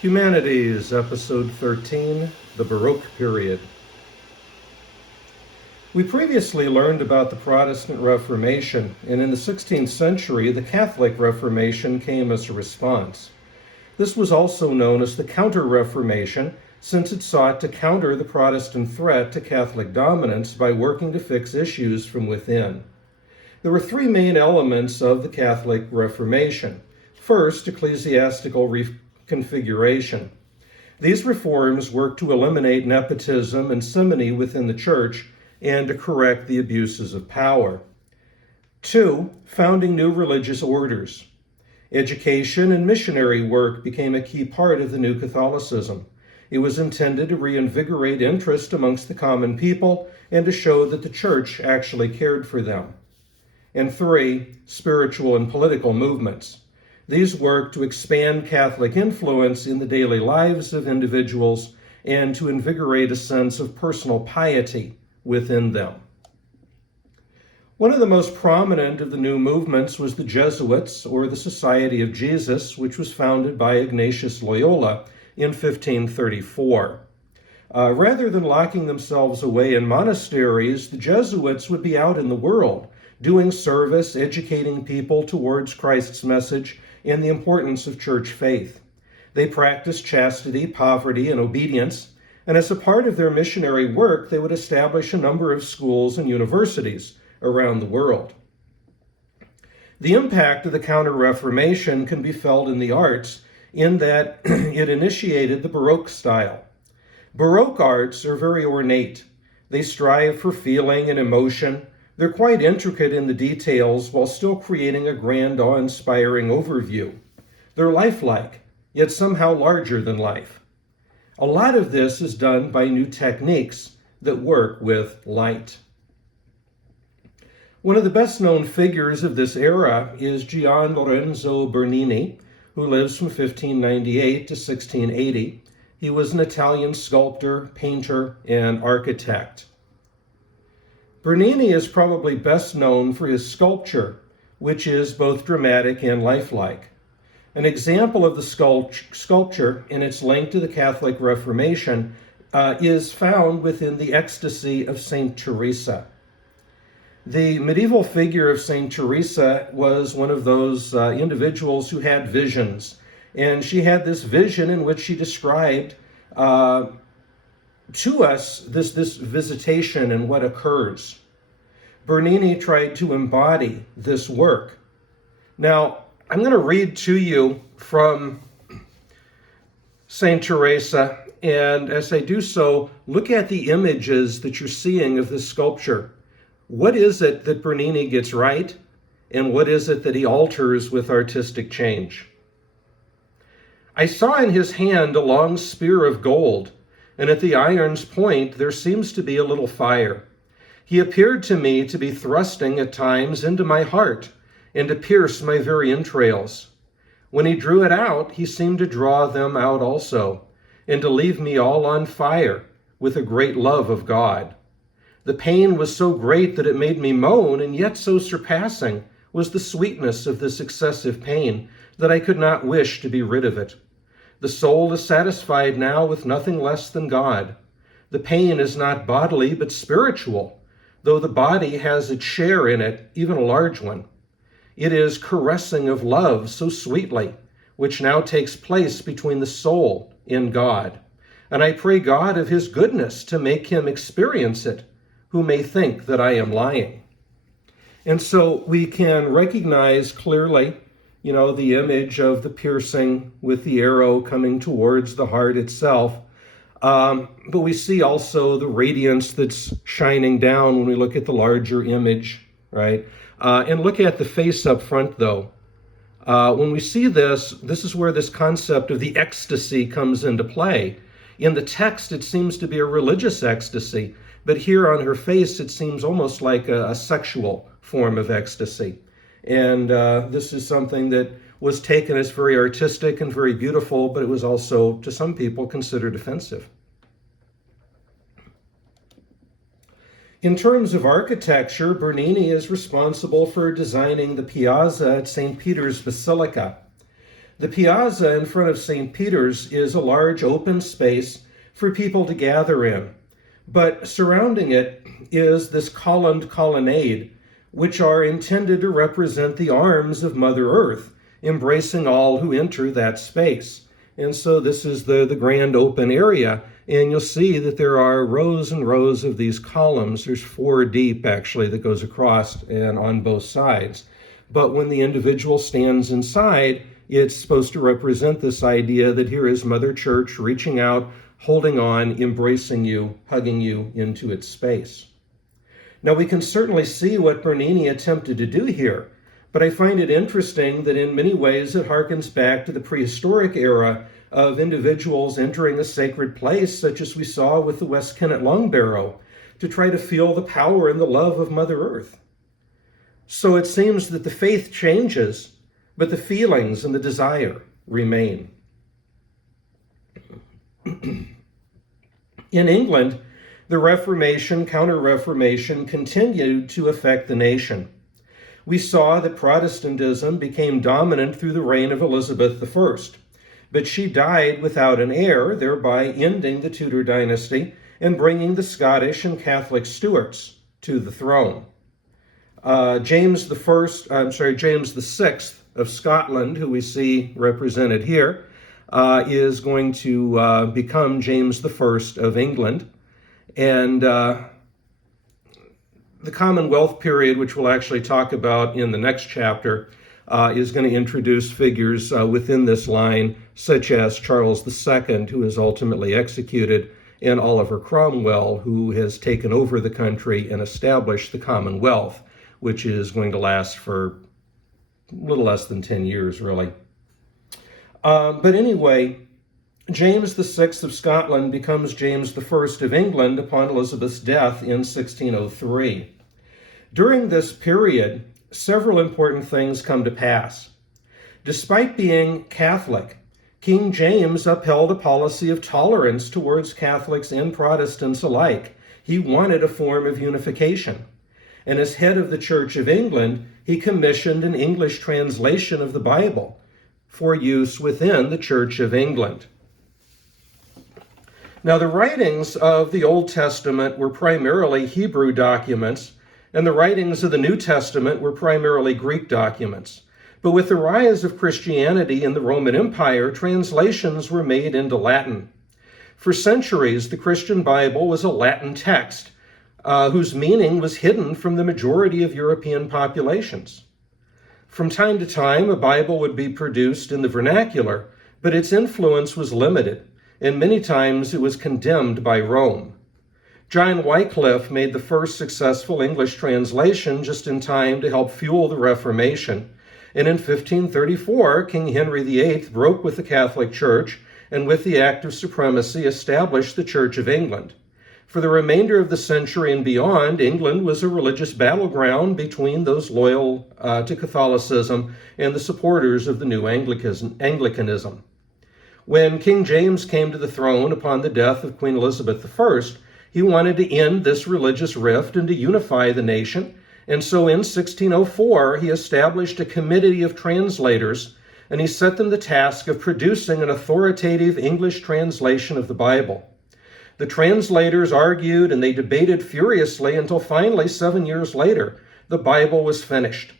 Humanities, Episode 13, the Baroque Period. We previously learned about the Protestant Reformation, and in the 16th century, the Catholic Reformation came as a response. This was also known as the Counter-Reformation, since it sought to counter the Protestant threat to Catholic dominance by working to fix issues from within. There were three main elements of the Catholic Reformation. First, ecclesiastical reconfiguration. These reforms worked to eliminate nepotism and simony within the church and to correct the abuses of power. Two, founding new religious orders. Education and missionary work became a key part of the new Catholicism. It was intended to reinvigorate interest amongst the common people and to show that the church actually cared for them. And three, spiritual and political movements. These work to expand Catholic influence in the daily lives of individuals and to invigorate a sense of personal piety within them. One of the most prominent of the new movements was the Jesuits, or the Society of Jesus, which was founded by Ignatius Loyola in 1534. Rather than locking themselves away in monasteries, the Jesuits would be out in the world, doing service, educating people towards Christ's message and the importance of church faith. They practiced chastity, poverty, and obedience, and as a part of their missionary work, they would establish a number of schools and universities around the world. The impact of the Counter-Reformation can be felt in the arts in that it initiated the Baroque style. Baroque arts are very ornate. They strive for feeling and emotion. They're quite intricate in the details while still creating a grand, awe-inspiring overview. They're lifelike, yet somehow larger than life. A lot of this is done by new techniques that work with light. One of the best-known figures of this era is Gian Lorenzo Bernini, who lives from 1598 to 1680. He was an Italian sculptor, painter, and architect. Bernini is probably best known for his sculpture, which is both dramatic and lifelike. An example of the sculpture in its link to the Catholic Reformation is found within the Ecstasy of Saint Teresa. The medieval figure of Saint Teresa was one of those individuals who had visions, and she had this vision in which she described to us this visitation and what occurs. Bernini tried to embody this work. Now, I'm going to read to you from Saint Teresa, and as I do so, look at the images that you're seeing of this sculpture. What is it that Bernini gets right, and what is it that he alters with artistic change? I saw in his hand a long spear of gold, and at the iron's point there seems to be a little fire. He appeared to me to be thrusting at times into my heart and to pierce my very entrails. When he drew it out, he seemed to draw them out also, and to leave me all on fire with a great love of God. The pain was so great that it made me moan, and yet so surpassing was the sweetness of this excessive pain that I could not wish to be rid of it. The soul is satisfied now with nothing less than God. The pain is not bodily, but spiritual, though the body has its share in it, even a large one. It is caressing of love so sweetly, which now takes place between the soul and God. And I pray God of his goodness to make him experience it, who may think that I am lying. And so we can recognize clearly, the image of the piercing with the arrow coming towards the heart itself. But we see also the radiance that's shining down when we look at the larger image, right? And look at the face up front, though. When we see this is where this concept of the ecstasy comes into play. In the text, it seems to be a religious ecstasy, but here on her face, it seems almost like a sexual form of ecstasy. And this is something that was taken as very artistic and very beautiful, but it was also, to some people, considered offensive. In terms of architecture, Bernini is responsible for designing the piazza at St. Peter's Basilica. The piazza in front of St. Peter's is a large open space for people to gather in, but surrounding it is this columned colonnade, which are intended to represent the arms of Mother Earth, embracing all who enter that space. And so this is the grand open area, and you'll see that there are rows and rows of these columns. There's 4 deep, actually, that goes across and on both sides. But when the individual stands inside, it's supposed to represent this idea that here is Mother Church reaching out, holding on, embracing you, hugging you into its space. Now, we can certainly see what Bernini attempted to do here, but I find it interesting that in many ways it harkens back to the prehistoric era of individuals entering a sacred place, such as we saw with the West Kennet Long Barrow, to try to feel the power and the love of Mother Earth. So it seems that the faith changes, but the feelings and the desire remain. In England, the Reformation, Counter-Reformation continued to affect the nation. We saw that Protestantism became dominant through the reign of Elizabeth I, but she died without an heir, thereby ending the Tudor dynasty and bringing the Scottish and Catholic Stuarts to the throne. James VI of Scotland, who we see represented here, is going to become James I of England. And the Commonwealth period, which we'll actually talk about in the next chapter, is going to introduce figures within this line, such as Charles II, who is ultimately executed, and Oliver Cromwell, who has taken over the country and established the Commonwealth, which is going to last for a little less than 10 years, really. But anyway, James VI of Scotland becomes James I of England upon Elizabeth's death in 1603. During this period, several important things come to pass. Despite being Catholic, King James upheld a policy of tolerance towards Catholics and Protestants alike. He wanted a form of unification. And as head of the Church of England, he commissioned an English translation of the Bible for use within the Church of England. Now, the writings of the Old Testament were primarily Hebrew documents, and the writings of the New Testament were primarily Greek documents. But with the rise of Christianity in the Roman Empire, translations were made into Latin. For centuries, the Christian Bible was a Latin text, whose meaning was hidden from the majority of European populations. From time to time, a Bible would be produced in the vernacular, but its influence was limited, and many times it was condemned by Rome. John Wycliffe made the first successful English translation just in time to help fuel the Reformation, and in 1534, King Henry VIII broke with the Catholic Church and with the Act of Supremacy established the Church of England. For the remainder of the century and beyond, England was a religious battleground between those loyal to Catholicism and the supporters of the new Anglicanism. When King James came to the throne upon the death of Queen Elizabeth I, he wanted to end this religious rift and to unify the nation. And so in 1604, he established a committee of translators, and he set them the task of producing an authoritative English translation of the Bible. The translators argued and they debated furiously until finally, 7 years later, the Bible was finished.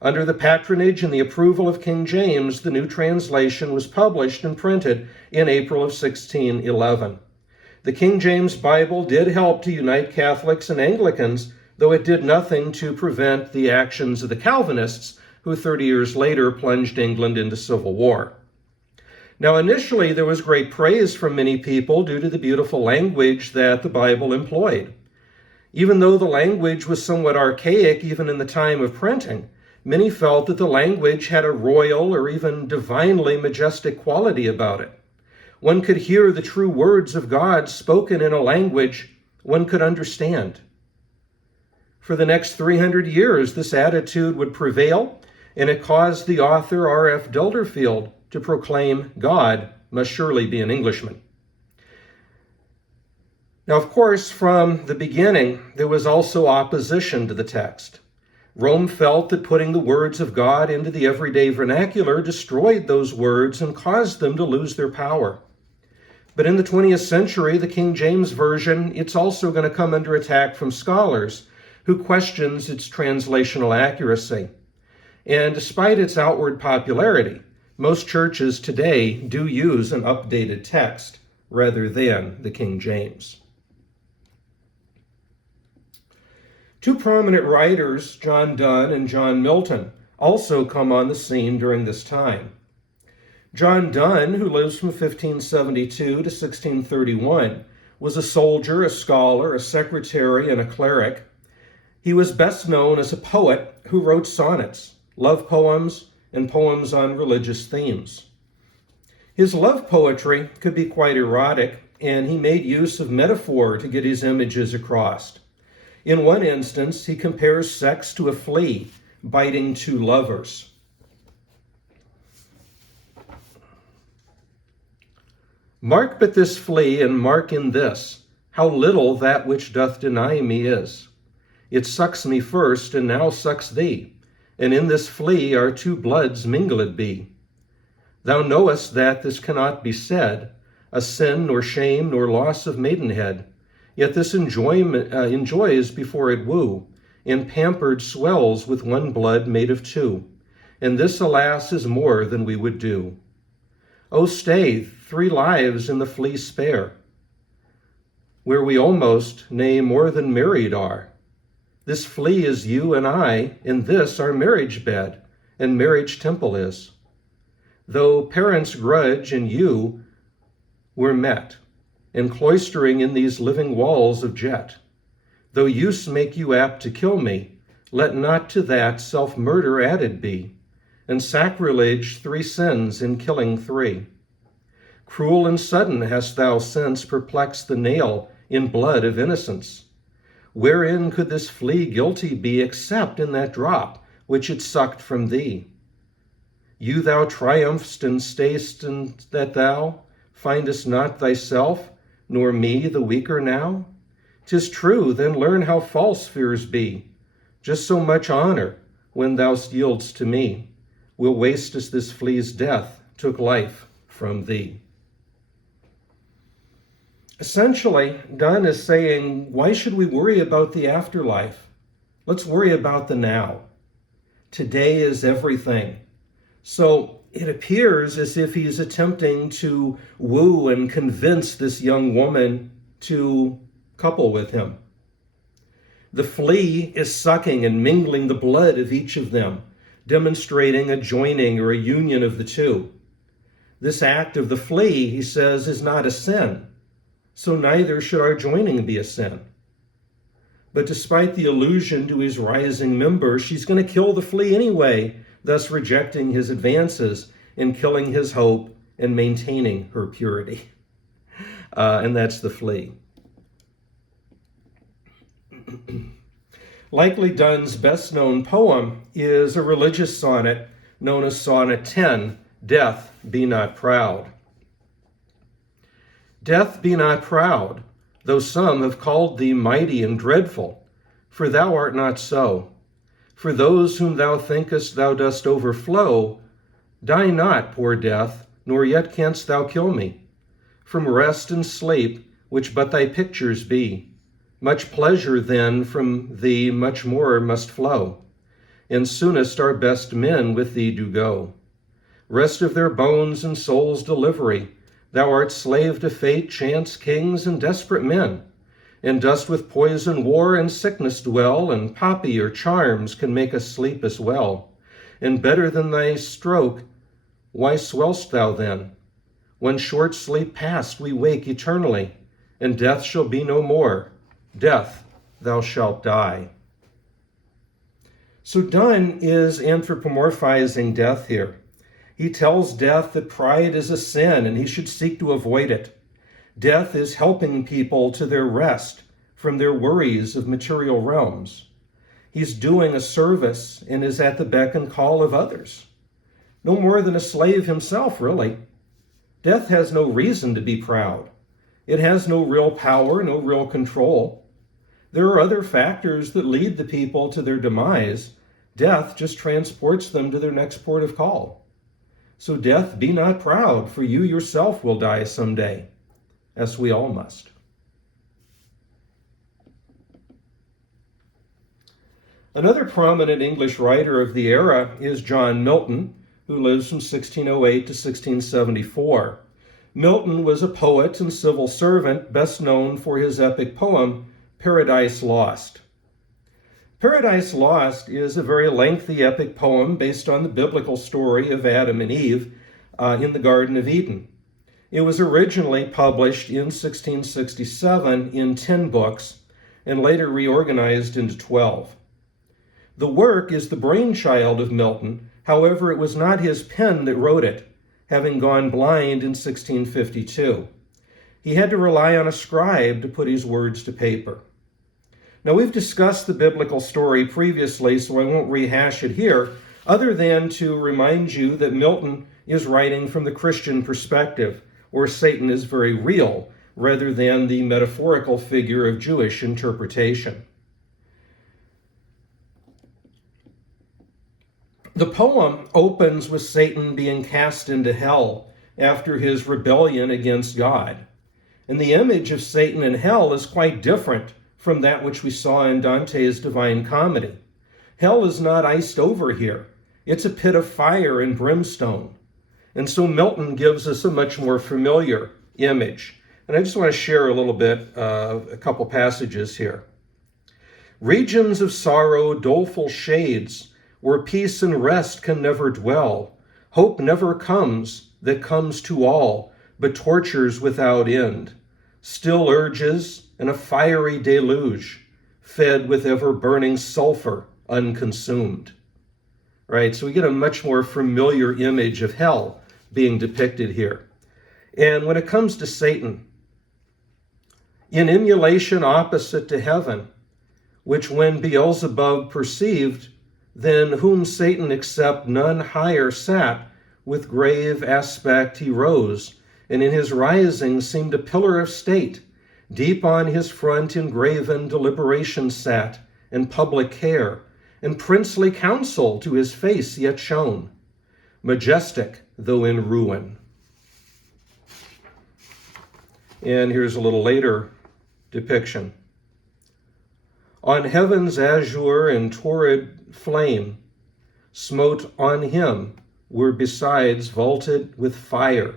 Under the patronage and the approval of King James, the new translation was published and printed in April of 1611. The King James Bible did help to unite Catholics and Anglicans, though it did nothing to prevent the actions of the Calvinists, who 30 years later plunged England into civil war. Now, initially, there was great praise from many people due to the beautiful language that the Bible employed. Even though the language was somewhat archaic even in the time of printing, many felt that the language had a royal or even divinely majestic quality about it. One could hear the true words of God spoken in a language one could understand. For the next 300 years, this attitude would prevail, and it caused the author R.F. Delderfield to proclaim God must surely be an Englishman. Now, of course, from the beginning, there was also opposition to the text. Rome felt that putting the words of God into the everyday vernacular destroyed those words and caused them to lose their power. But in the 20th century, the King James Version, it's also going to come under attack from scholars who questions its translational accuracy. And despite its outward popularity, most churches today do use an updated text rather than the King James. Two prominent writers, John Donne and John Milton, also come on the scene during this time. John Donne, who lives from 1572 to 1631, was a soldier, a scholar, a secretary, and a cleric. He was best known as a poet who wrote sonnets, love poems, and poems on religious themes. His love poetry could be quite erotic, and he made use of metaphor to get his images across. In one instance, he compares sex to a flea biting two lovers. Mark but this flea, and mark in this, how little that which doth deny me is. It sucks me first, and now sucks thee, and in this flea our two bloods mingled be. Thou knowest that this cannot be said, a sin nor shame nor loss of maidenhead, yet this enjoys before it woo, and pampered swells with one blood made of two, and this, alas, is more than we would do. O stay, 3 lives in the flea spare, where we almost, nay, more than married are. This flea is you and I, and this our marriage bed, and marriage temple is. Though parents grudge and you were met, and cloistering in these living walls of jet. Though use make you apt to kill me, let not to that self-murder added be, and sacrilege 3 sins in killing 3. Cruel and sudden hast thou since perplexed the nail in blood of innocence. Wherein could this flea guilty be except in that drop which it sucked from thee? You thou triumph'st and stay'st, and that thou findest not thyself, nor me the weaker now? 'Tis true, then learn how false fears be. Just so much honor, when thou yield'st to me, will waste as this flea's death took life from thee. Essentially, Donne is saying, why should we worry about the afterlife? Let's worry about the now. Today is everything. So it appears as if he's attempting to woo and convince this young woman to couple with him. The flea is sucking and mingling the blood of each of them, demonstrating a joining or a union of the two. This act of the flea, he says, is not a sin, so neither should our joining be a sin. But despite the allusion to his rising member, she's going to kill the flea anyway, thus rejecting his advances and killing his hope and maintaining her purity. And that's the flea. Likely Donne's best-known poem is a religious sonnet known as Sonnet 10, Death, Be Not Proud. Death, be not proud, though some have called thee mighty and dreadful, for thou art not so. For those whom thou thinkest thou dost overflow, die not, poor death, nor yet canst thou kill me. From rest and sleep, which but thy pictures be, much pleasure then from thee much more must flow, and soonest our best men with thee do go. Rest of their bones and souls' delivery, thou art slave to fate, chance, kings, and desperate men, and dost with poison, war, and sickness dwell, and poppy or charms can make us sleep as well. And better than thy stroke, why swell'st thou then? When short sleep past, we wake eternally, and death shall be no more. Death, thou shalt die. So Donne is anthropomorphizing death here. He tells death that pride is a sin and he should seek to avoid it. Death is helping people to their rest from their worries of material realms. He's doing a service and is at the beck and call of others. No more than a slave himself, really. Death has no reason to be proud. It has no real power, no real control. There are other factors that lead the people to their demise, Death just transports them to their next port of call. So death, be not proud, for you yourself will die someday, as we all must. Another prominent English writer of the era is John Milton, who lives from 1608 to 1674. Milton was a poet and civil servant, best known for his epic poem, Paradise Lost. Paradise Lost is a very lengthy epic poem based on the biblical story of Adam and Eve in the Garden of Eden. It was originally published in 1667 in 10 books and later reorganized into 12. The work is the brainchild of Milton. However, it was not his pen that wrote it, having gone blind in 1652. He had to rely on a scribe to put his words to paper. Now, we've discussed the biblical story previously, so I won't rehash it here, other than to remind you that Milton is writing from the Christian perspective, where Satan is very real, rather than the metaphorical figure of Jewish interpretation. The poem opens with Satan being cast into hell after his rebellion against God. And the image of Satan in hell is quite different from that which we saw in Dante's Divine Comedy. Hell is not iced over here. It's a pit of fire and brimstone. And so Milton gives us a much more familiar image. And I just want to share a little bit, a couple passages here. Regions of sorrow, doleful shades, where peace and rest can never dwell. Hope never comes that comes to all, but tortures without end. Still urges and a fiery deluge, fed with ever-burning sulfur, unconsumed. Right, so we get a much more familiar image of hell being depicted here. And when it comes to Satan, in emulation opposite to heaven, which when Beelzebub perceived, then whom Satan except none higher sat, with grave aspect he rose, and in his rising seemed a pillar of state. Deep on his front engraven deliberation sat, and public care, and princely counsel to his face yet shone, majestic though in ruin. And here's a little later depiction. On heaven's azure and torrid flame, smote on him were besides vaulted with fire.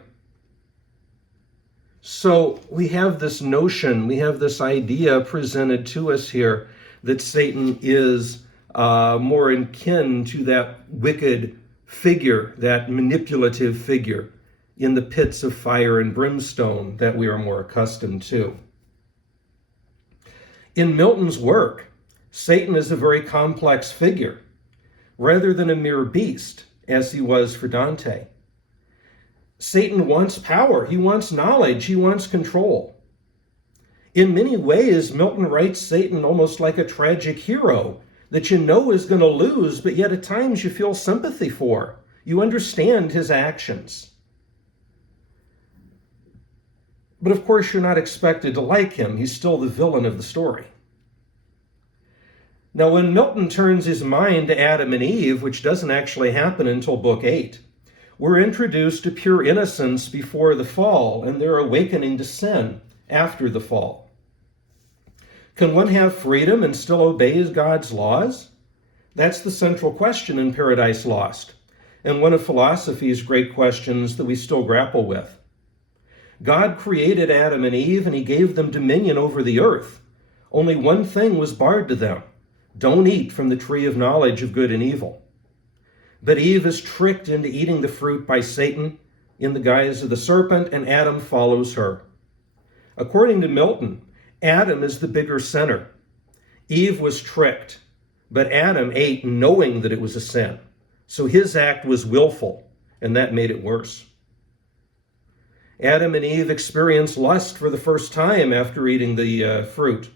So we have this notion, we have this idea presented to us here that Satan is more in kin to that wicked figure, that manipulative figure in the pits of fire and brimstone that we are more accustomed to. In Milton's work, Satan is a very complex figure, rather than a mere beast, as he was for Dante. Satan wants power, he wants knowledge, he wants control. In many ways, Milton writes Satan almost like a tragic hero that you know is going to lose, but yet at times you feel sympathy for. You understand his actions. But of course, you're not expected to like him. He's still the villain of the story. Now, when Milton turns his mind to Adam and Eve, which doesn't actually happen until Book 8, we're introduced to pure innocence before the fall and their awakening to sin after the fall. Can one have freedom and still obey God's laws? That's the central question in Paradise Lost, and one of philosophy's great questions that we still grapple with. God created Adam and Eve, and he gave them dominion over the earth. Only one thing was barred to them. Don't eat from the tree of knowledge of good and evil. But Eve is tricked into eating the fruit by Satan in the guise of the serpent, and Adam follows her. According to Milton, Adam is the bigger sinner. Eve was tricked, but Adam ate knowing that it was a sin. So his act was willful, and that made it worse. Adam and Eve experienced lust for the first time after eating the fruit,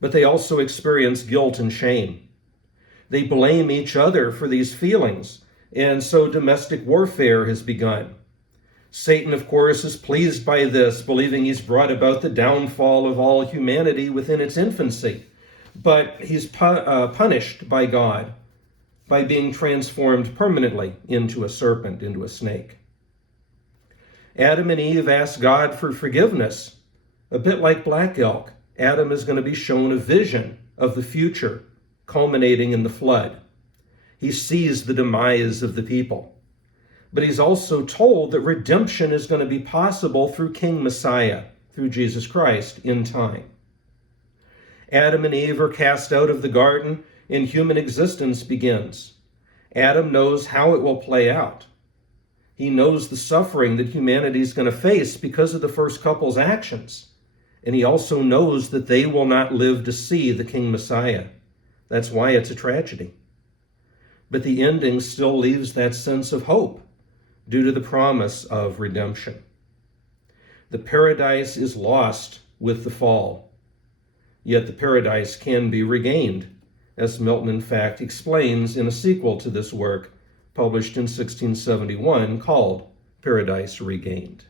but they also experience guilt and shame. They blame each other for these feelings, and so domestic warfare has begun. Satan, of course, is pleased by this, believing he's brought about the downfall of all humanity within its infancy, but he's punished by God by being transformed permanently into a serpent, into a snake. Adam and Eve asked God for forgiveness. A bit like Black Elk, Adam is going to be shown a vision of the future, culminating in the flood. He sees the demise of the people. But he's also told that redemption is going to be possible through King Messiah, through Jesus Christ, in time. Adam and Eve are cast out of the garden, and human existence begins. Adam knows how it will play out. He knows the suffering that humanity is going to face because of the first couple's actions. And he also knows that they will not live to see the King Messiah. That's why it's a tragedy. But the ending still leaves that sense of hope due to the promise of redemption. The paradise is lost with the fall, yet the paradise can be regained, as Milton in fact explains in a sequel to this work published in 1671 called Paradise Regained.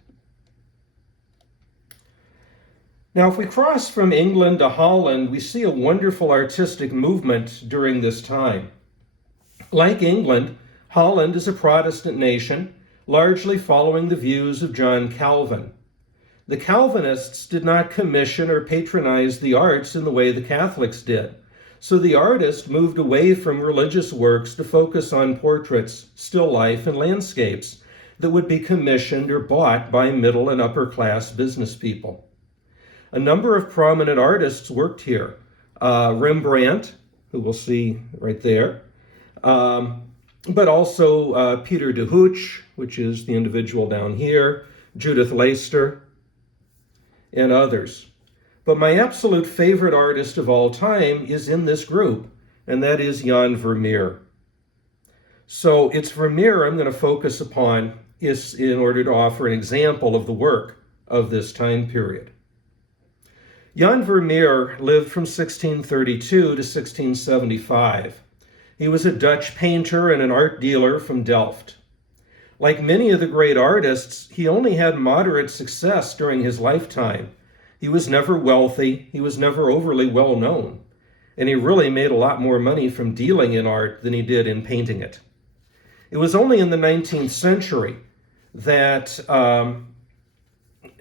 Now, if we cross from England to Holland, we see a wonderful artistic movement during this time. Like England, Holland is a Protestant nation, largely following the views of John Calvin. The Calvinists did not commission or patronize the arts in the way the Catholics did. So the artist moved away from religious works to focus on portraits, still life, and landscapes that would be commissioned or bought by middle and upper class business people. A number of prominent artists worked here. Rembrandt, who we'll see right there, but also Peter de Hooch, which is the individual down here, Judith Leyster, and others. But my absolute favorite artist of all time is in this group, and that is Jan Vermeer. So it's Vermeer I'm going to focus upon in order to offer an example of the work of this time period. Jan Vermeer lived from 1632 to 1675. He was a Dutch painter and an art dealer from Delft. Like many of the great artists, he only had moderate success during his lifetime. He was never wealthy, he was never overly well known, and he really made a lot more money from dealing in art than he did in painting it. It was only in the 19th century that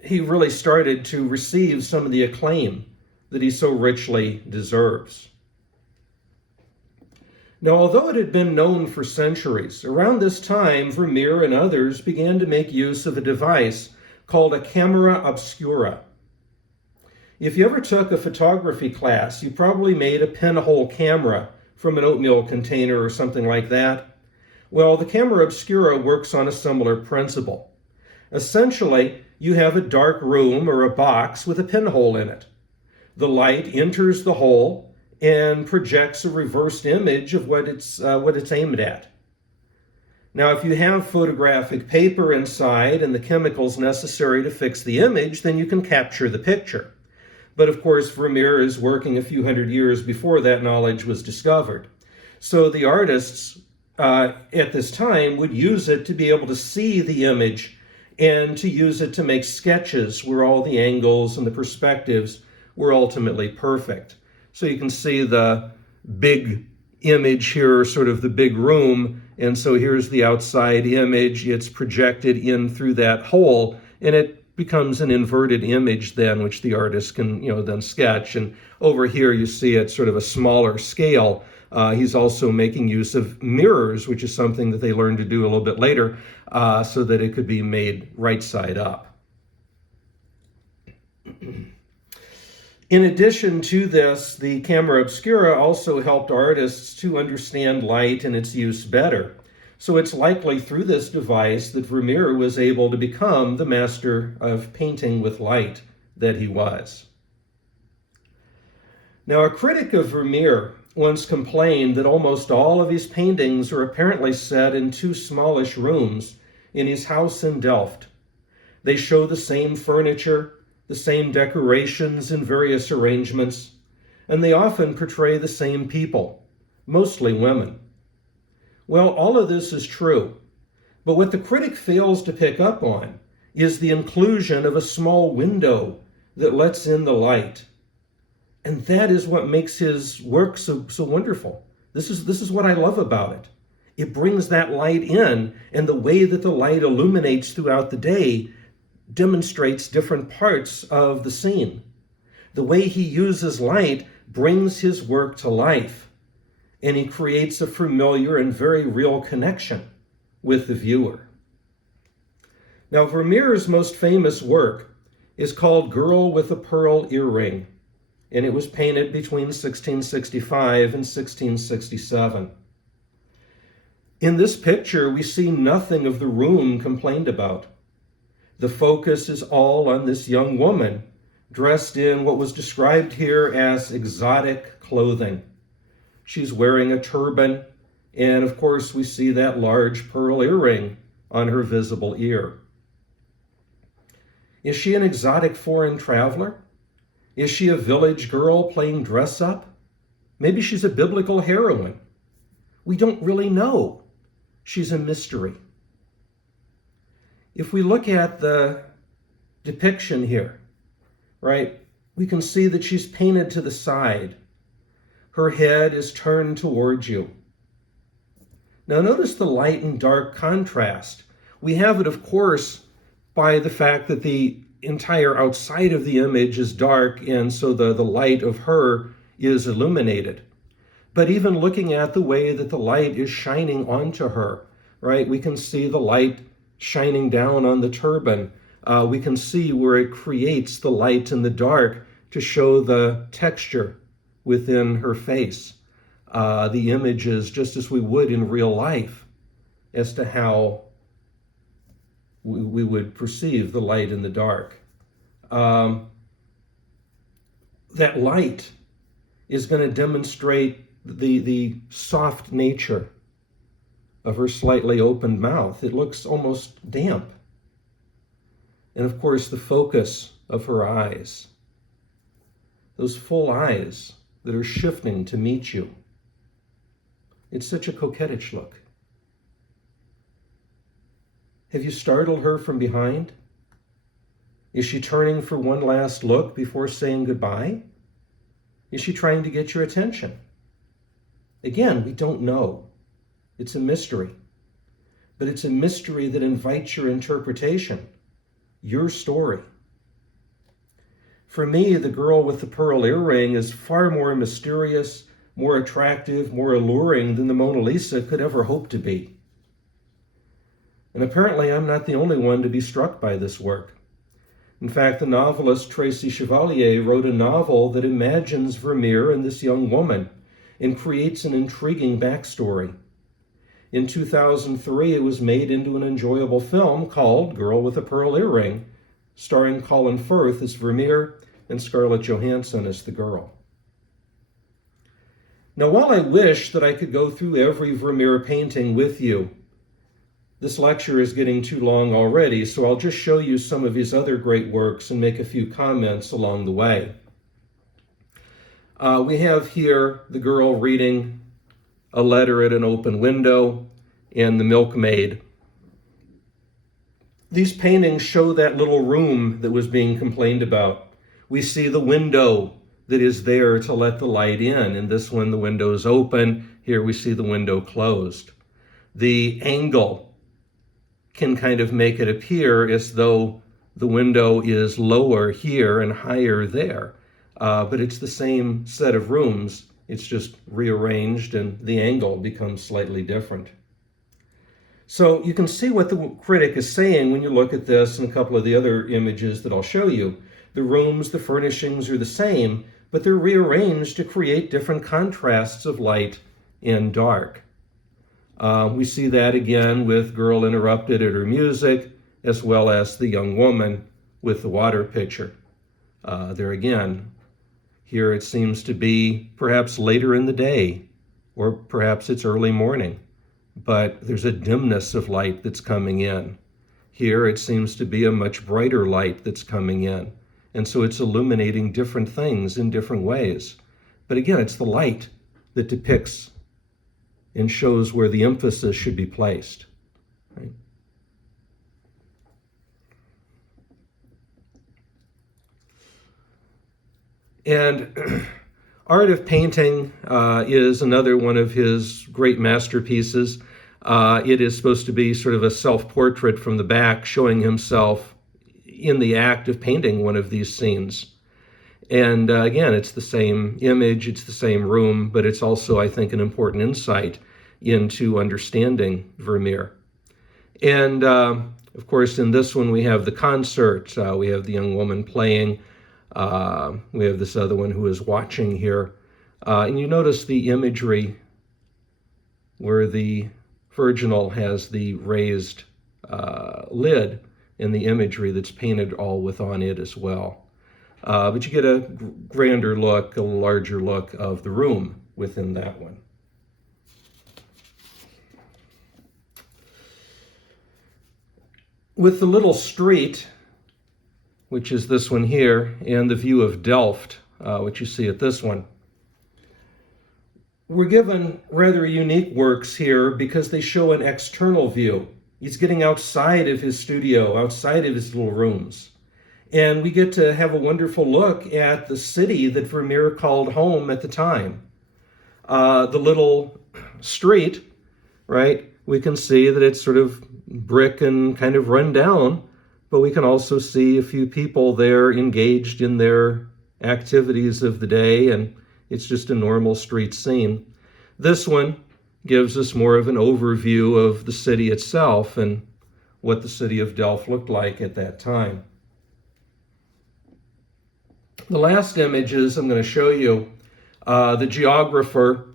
he really started to receive some of the acclaim that he so richly deserves. Now, although it had been known for centuries, around this time, Vermeer and others began to make use of a device called a camera obscura. If you ever took a photography class, you probably made a pinhole camera from an oatmeal container or something like that. Well, the camera obscura works on a similar principle. Essentially, you have a dark room or a box with a pinhole in it. The light enters the hole and projects a reversed image of what it's aimed at. Now, if you have photographic paper inside and the chemicals necessary to fix the image, then you can capture the picture. But of course, Vermeer is working a few hundred years before that knowledge was discovered. So the artists at this time would use it to be able to see the image and to use it to make sketches where all the angles and the perspectives were ultimately perfect. So you can see the big image here, sort of the big room, and so here's the outside image. It's projected in through that hole, and it becomes an inverted image then, which the artist can, then sketch. And over here you see it sort of a smaller scale. He's also making use of mirrors, which is something that they learned to do a little bit later, so that it could be made right side up. In addition to this, the camera obscura also helped artists to understand light and its use better. So it's likely through this device that Vermeer was able to become the master of painting with light that he was. Now, a critic of Vermeer once complained that almost all of his paintings are apparently set in two smallish rooms in his house in Delft. They show the same furniture, the same decorations and various arrangements, and they often portray the same people, mostly women. Well, all of this is true, but what the critic fails to pick up on is the inclusion of a small window that lets in the light. And that is what makes his work so wonderful. This is what I love about it. It brings that light in, and the way that the light illuminates throughout the day demonstrates different parts of the scene. The way he uses light brings his work to life, and he creates a familiar and very real connection with the viewer. Now, Vermeer's most famous work is called Girl with a Pearl Earring, and it was painted between 1665 and 1667. In this picture, we see nothing of the room complained about. The focus is all on this young woman, dressed in what was described here as exotic clothing. She's wearing a turban, and of course we see that large pearl earring on her visible ear. Is she an exotic foreign traveler? Is she a village girl playing dress up? Maybe she's a biblical heroine. We don't really know. She's a mystery. If we look at the depiction here, right, we can see that she's painted to the side. Her head is turned towards you. Now notice the light and dark contrast. We have it, of course, by the fact that the entire outside of the image is dark, and so the light of her is illuminated. But even looking at the way that the light is shining onto her, right, we can see the light shining down on the turban. We can see where it creates the light and the dark to show the texture within her face. The images, just as we would in real life, as to how we would perceive the light and the dark. That light is going to demonstrate the soft nature of her slightly opened mouth. It looks almost damp. And of course, the focus of her eyes. Those full eyes that are shifting to meet you. It's such a coquettish look. Have you startled her from behind? Is she turning for one last look before saying goodbye? Is she trying to get your attention? Again, we don't know. It's a mystery. But it's a mystery that invites your interpretation, your story. For me, the girl with the pearl earring is far more mysterious, more attractive, more alluring than the Mona Lisa could ever hope to be. And apparently I'm not the only one to be struck by this work. In fact, the novelist Tracy Chevalier wrote a novel that imagines Vermeer and this young woman and creates an intriguing backstory. In 2003, it was made into an enjoyable film called Girl with a Pearl Earring, starring Colin Firth as Vermeer and Scarlett Johansson as the girl. Now, while I wish that I could go through every Vermeer painting with you, this lecture is getting too long already, so I'll just show you some of his other great works and make a few comments along the way. We have here the girl reading a letter at an open window and the milkmaid. These paintings show that little room that was being complained about. We see the window that is there to let the light in. In this one, the window is open. Here we see the window closed. The angle can kind of make it appear as though the window is lower here and higher there. But it's the same set of rooms. It's just rearranged and the angle becomes slightly different. So you can see what the critic is saying when you look at this and a couple of the other images that I'll show you. The rooms, the furnishings are the same, but they're rearranged to create different contrasts of light and dark. We see that again with Girl interrupted at her music, as well as the young woman with the water pitcher. There again, here it seems to be perhaps later in the day, or perhaps it's early morning, but there's a dimness of light that's coming in. Here it seems to be a much brighter light that's coming in, and so it's illuminating different things in different ways. But again, it's the light that depicts and shows where the emphasis should be placed. Right? And Art of Painting is another one of his great masterpieces. It is supposed to be sort of a self-portrait from the back, showing himself in the act of painting one of these scenes. And again, it's the same image, it's the same room, but it's also, I think, an important insight into understanding Vermeer. And of course, in this one, we have the concert. We have the young woman playing. We have this other one who is watching here. And you notice the imagery where the virginal has the raised lid and the imagery that's painted all within it as well. But you get a grander look, a larger look of the room within that one. With the little street, which is this one here, and the view of Delft, which you see at this one, we're given rather unique works here because they show an external view. He's getting outside of his studio, outside of his little rooms. And we get to have a wonderful look at the city that Vermeer called home at the time. The little street, right? We can see that it's sort of brick and kind of run down, but we can also see a few people there engaged in their activities of the day, and it's just a normal street scene. This one gives us more of an overview of the city itself and what the city of Delft looked like at that time. The last images I'm going to show you, the geographer,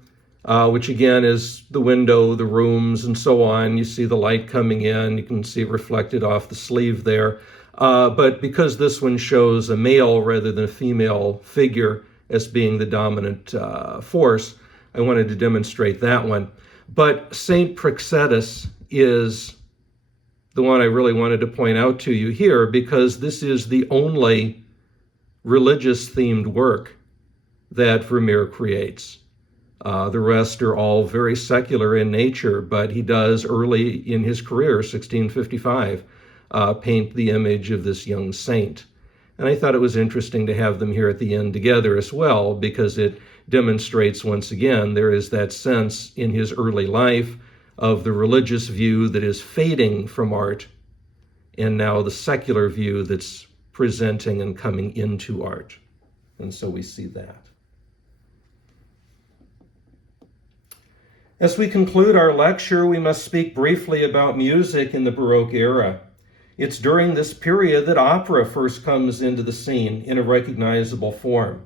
which again is the window, the rooms, and so on. You see the light coming in. You can see it reflected off the sleeve there. But because this one shows a male rather than a female figure as being the dominant force, I wanted to demonstrate that one. But Saint Praxedis is the one I really wanted to point out to you here, because this is the only religious-themed work that Vermeer creates. The rest are all very secular in nature, but he does early in his career, 1655, paint the image of this young saint. And I thought it was interesting to have them here at the end together as well, because it demonstrates once again there is that sense in his early life of the religious view that is fading from art, and now the secular view that's presenting and coming into art. And so we see that. As we conclude our lecture, we must speak briefly about music in the Baroque era. It's during this period that opera first comes into the scene in a recognizable form.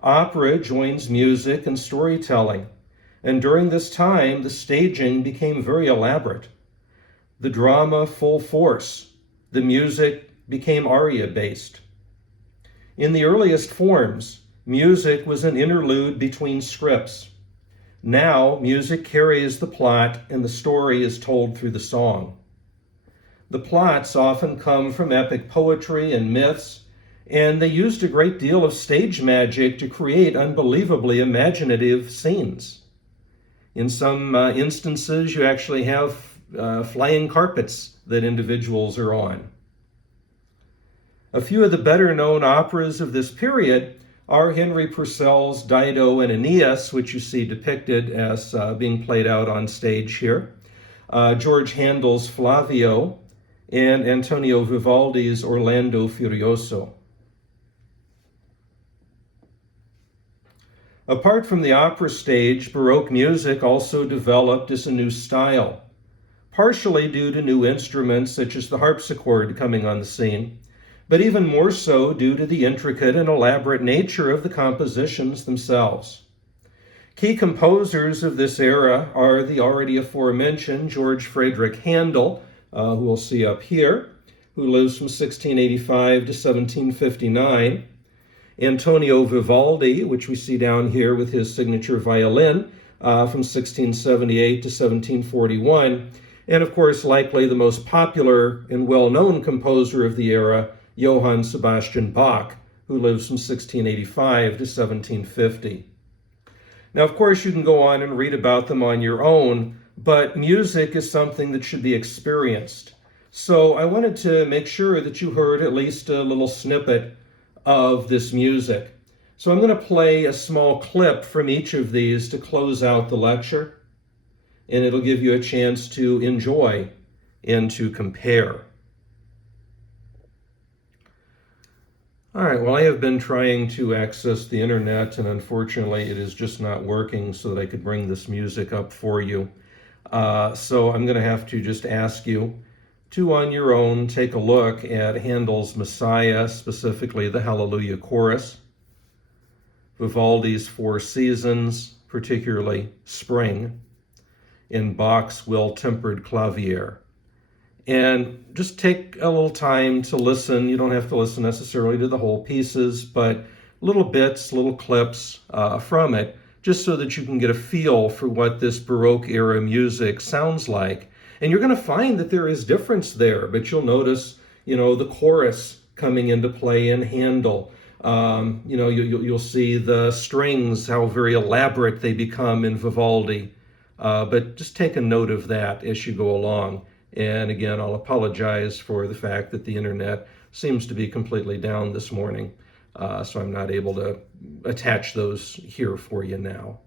Opera joins music and storytelling, and during this time, the staging became very elaborate. The drama full force, the music became aria-based. In the earliest forms, music was an interlude between scripts. Now, music carries the plot and the story is told through the song. The plots often come from epic poetry and myths, and they used a great deal of stage magic to create unbelievably imaginative scenes. In some instances, you actually have flying carpets that individuals are on. A few of the better-known operas of this period are Henry Purcell's Dido and Aeneas, which you see depicted as being played out on stage here, George Handel's Flavio, and Antonio Vivaldi's Orlando Furioso. Apart from the opera stage, Baroque music also developed as a new style, partially due to new instruments such as the harpsichord coming on the scene, but even more so due to the intricate and elaborate nature of the compositions themselves. Key composers of this era are the already aforementioned George Friedrich Handel, who we'll see up here, who lives from 1685 to 1759, Antonio Vivaldi, which we see down here with his signature violin, from 1678 to 1741, and of course likely the most popular and well-known composer of the era, Johann Sebastian Bach, who lives from 1685 to 1750. Now, of course, you can go on and read about them on your own, but music is something that should be experienced. So I wanted to make sure that you heard at least a little snippet of this music. So I'm going to play a small clip from each of these to close out the lecture, and it'll give you a chance to enjoy and to compare. All right, well, I have been trying to access the internet, and unfortunately it is just not working so that I could bring this music up for you. So I'm going to have to just ask you to, on your own, take a look at Handel's Messiah, specifically the Hallelujah Chorus, Vivaldi's Four Seasons, particularly Spring, in Bach's Well-Tempered Clavier. And just take a little time to listen. You don't have to listen necessarily to the whole pieces, but little bits, little clips from it, just so that you can get a feel for what this Baroque era music sounds like. And you're going to find that there is difference there, but you'll notice, the chorus coming into play in Handel. You'll see the strings, how very elaborate they become in Vivaldi. But just take a note of that as you go along. And again, I'll apologize for the fact that the internet seems to be completely down this morning, so I'm not able to attach those here for you now.